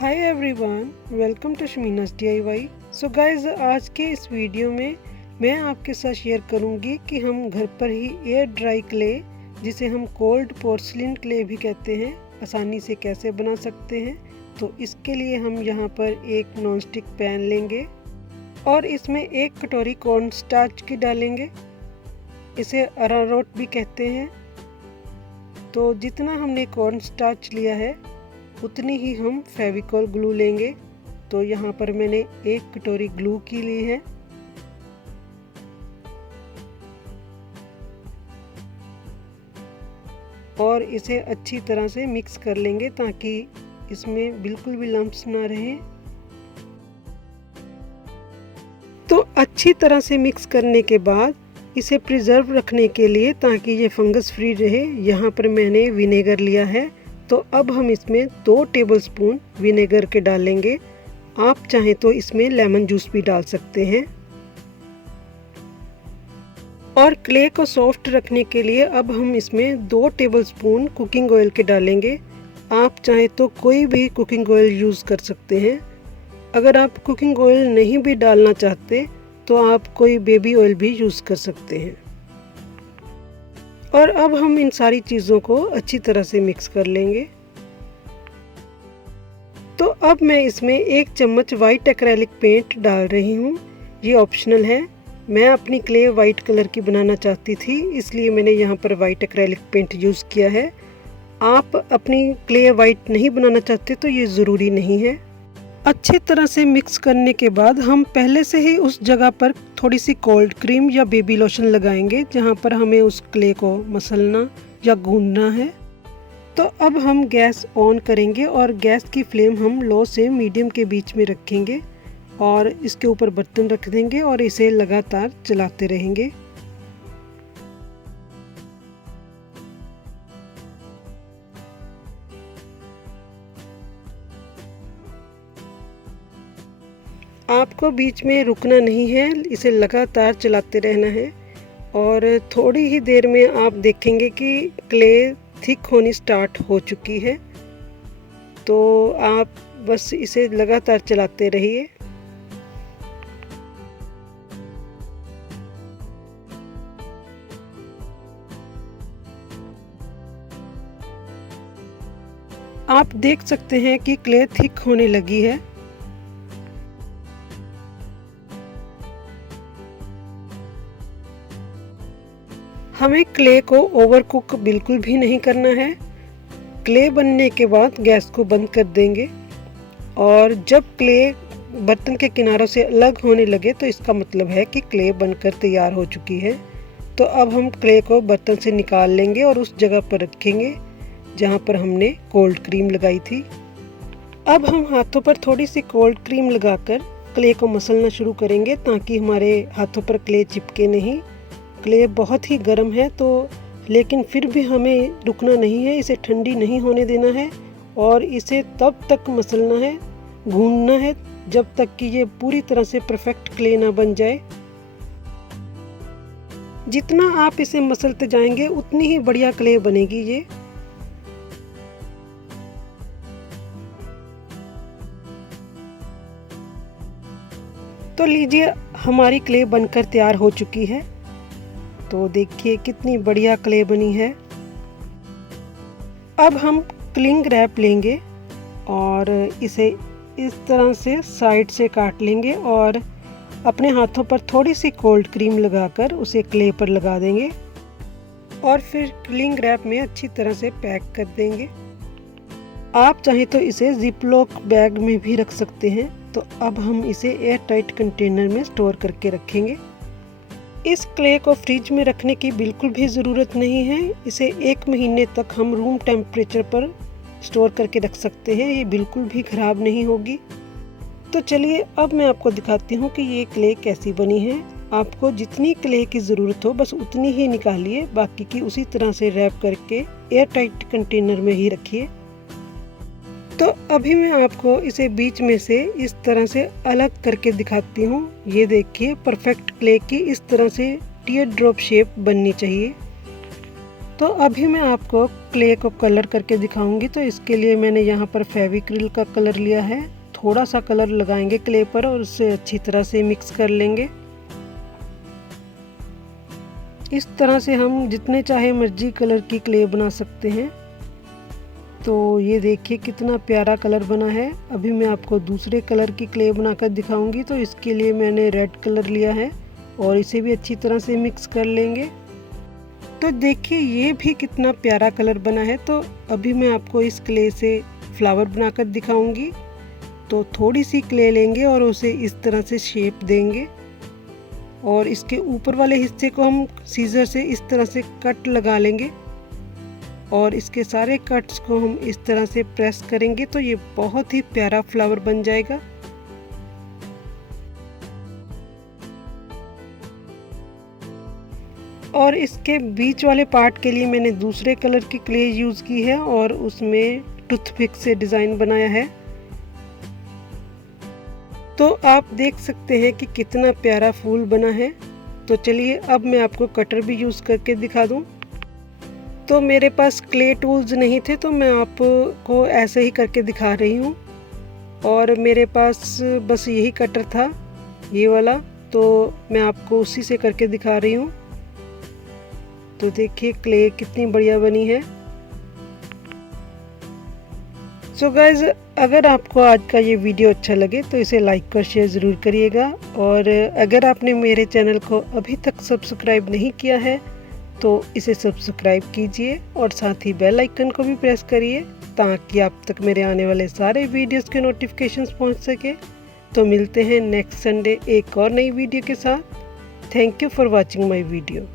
Hi everyone, welcome to Shameena's DIY। So guys, आज के इस वीडियो में मैं आपके साथ शेयर करूंगी कि हम घर पर ही एयर ड्राई क्ले, जिसे हम कोल्ड पोर्सलिन क्ले भी कहते हैं, आसानी से कैसे बना सकते हैं। तो इसके लिए हम यहाँ पर एक नॉनस्टिक पैन लेंगे और इसमें 1 कटोरी कॉर्न स्टार्च की डालेंगे। इसे अरारोट भी कहते हैं। तो जितना हमने कॉर्न स्टार्च लिया है उतनी ही हम फेविकॉल ग्लू लेंगे। तो यहाँ पर मैंने 1 कटोरी ग्लू की ली है। और इसे अच्छी तरह से मिक्स कर लेंगे ताकि इसमें बिल्कुल भी लम्प्स ना रहे। तो अच्छी तरह से मिक्स करने के बाद इसे प्रिजर्व रखने के लिए, ताकि ये फंगस फ्री रहे, यहाँ पर मैंने विनेगर लिया है। तो अब हम इसमें 2 टेबलस्पून विनेगर के डालेंगे। आप चाहें तो इसमें लेमन जूस भी डाल सकते हैं। और क्ले को सॉफ्ट रखने के लिए अब हम इसमें 2 टेबलस्पून कुकिंग ऑयल के डालेंगे। आप चाहें तो कोई भी कुकिंग ऑयल यूज़ कर सकते हैं। अगर आप कुकिंग ऑयल नहीं भी डालना चाहते तो आप कोई बेबी ऑयल भी यूज़ कर सकते हैं। और अब हम इन सारी चीज़ों को अच्छी तरह से मिक्स कर लेंगे। तो अब मैं इसमें 1 चम्मच वाइट एक्रेलिक पेंट डाल रही हूँ। ये ऑप्शनल है। मैं अपनी क्ले वाइट कलर की बनाना चाहती थी, इसलिए मैंने यहाँ पर वाइट एक्रेलिक पेंट यूज़ किया है। आप अपनी क्ले वाइट नहीं बनाना चाहते तो ये ज़रूरी नहीं है। अच्छी तरह से मिक्स करने के बाद हम पहले से ही उस जगह पर थोड़ी सी कोल्ड क्रीम या बेबी लोशन लगाएंगे जहाँ पर हमें उस क्ले को मसलना या गूंदना है। तो अब हम गैस ऑन करेंगे और गैस की फ्लेम हम लो से मीडियम के बीच में रखेंगे और इसके ऊपर बर्तन रख देंगे और इसे लगातार चलाते रहेंगे। आपको बीच में रुकना नहीं है, इसे लगातार चलाते रहना है। और थोड़ी ही देर में आप देखेंगे कि क्ले थिक होनी स्टार्ट हो चुकी है। तो आप बस इसे लगातार चलाते रहिए। आप देख सकते हैं कि क्ले थिक होने लगी है। हमें क्ले को ओवर कुक बिल्कुल भी नहीं करना है। क्ले बनने के बाद गैस को बंद कर देंगे और जब क्ले बर्तन के किनारों से अलग होने लगे तो इसका मतलब है कि क्ले बनकर तैयार हो चुकी है। तो अब हम क्ले को बर्तन से निकाल लेंगे और उस जगह पर रखेंगे जहाँ पर हमने कोल्ड क्रीम लगाई थी। अब हम हाथों पर थोड़ी सी कोल्ड क्रीम लगाकर क्ले को मसलना शुरू करेंगे ताकि हमारे हाथों पर क्ले चिपके नहीं। क्ले बहुत ही गर्म है, तो लेकिन फिर भी हमें रुकना नहीं है, इसे ठंडी नहीं होने देना है और इसे तब तक मसलना है, गूंदना है जब तक कि ये पूरी तरह से परफेक्ट क्ले ना बन जाए। जितना आप इसे मसलते जाएंगे उतनी ही बढ़िया क्ले बनेगी ये। तो लीजिए, हमारी क्ले बनकर तैयार हो चुकी है। तो देखिए कितनी बढ़िया क्ले बनी है। अब हम क्लिंग रैप लेंगे और इसे इस तरह से साइड से काट लेंगे और अपने हाथों पर थोड़ी सी कोल्ड क्रीम लगाकर उसे क्ले पर लगा देंगे और फिर क्लिंग रैप में अच्छी तरह से पैक कर देंगे। आप चाहें तो इसे जिपलॉक बैग में भी रख सकते हैं। तो अब हम इसे एयर टाइट कंटेनर में स्टोर करके रखेंगे। इस क्ले को फ्रिज में रखने की बिल्कुल भी ज़रूरत नहीं है। इसे 1 महीने तक हम रूम टेम्परेचर पर स्टोर करके रख सकते हैं, ये बिल्कुल भी ख़राब नहीं होगी। तो चलिए अब मैं आपको दिखाती हूँ कि ये क्ले कैसी बनी है। आपको जितनी क्ले की ज़रूरत हो बस उतनी ही निकालिए, बाकी की उसी तरह से रैप करके एयर टाइट कंटेनर में ही रखिए। तो अभी मैं आपको इसे बीच में से इस तरह से अलग करके दिखाती हूँ। ये देखिए, परफेक्ट क्ले की इस तरह से टीयर ड्रॉप शेप बननी चाहिए। तो अभी मैं आपको क्ले को कलर करके दिखाऊंगी। तो इसके लिए मैंने यहाँ पर फेविक्रिल का कलर लिया है। थोड़ा सा कलर लगाएंगे क्ले पर और उसे अच्छी तरह से मिक्स कर लेंगे। इस तरह से हम जितने चाहे मर्जी कलर की क्ले बना सकते हैं। तो ये देखिए कितना प्यारा कलर बना है। अभी मैं आपको दूसरे कलर की क्ले बनाकर दिखाऊंगी। तो इसके लिए मैंने रेड कलर लिया है और इसे भी अच्छी तरह से मिक्स कर लेंगे। तो देखिए ये भी कितना प्यारा कलर बना है। तो अभी मैं आपको इस क्ले से फ्लावर बनाकर दिखाऊंगी। तो थोड़ी सी क्ले लेंगे और उसे इस तरह से शेप देंगे और इसके ऊपर वाले हिस्से को हम सीजर से इस तरह से कट लगा लेंगे और इसके सारे कट्स को हम इस तरह से प्रेस करेंगे। तो ये बहुत ही प्यारा फ्लावर बन जाएगा। और इसके बीच वाले पार्ट के लिए मैंने दूसरे कलर की क्ले यूज़ की है और उसमें टूथपिक से डिज़ाइन बनाया है। तो आप देख सकते हैं कि कितना प्यारा फूल बना है। तो चलिए अब मैं आपको कटर भी यूज़ करके दिखा दूं। तो मेरे पास क्ले टूल्स नहीं थे तो मैं आपको ऐसे ही करके दिखा रही हूँ और मेरे पास बस यही कटर था, ये वाला। तो मैं आपको उसी से करके दिखा रही हूँ। तो देखिए क्ले कितनी बढ़िया बनी है। सो गाइज, अगर आपको आज का ये वीडियो अच्छा लगे तो इसे लाइक और शेयर ज़रूर करिएगा। और अगर आपने मेरे चैनल को अभी तक सब्सक्राइब नहीं किया है तो इसे सब्सक्राइब कीजिए और साथ ही बेल आइकन को भी प्रेस करिए ताकि आप तक मेरे आने वाले सारे वीडियोस के नोटिफिकेशंस पहुंच सके। तो मिलते हैं नेक्स्ट संडे एक और नई वीडियो के साथ। Thank you for watching my video.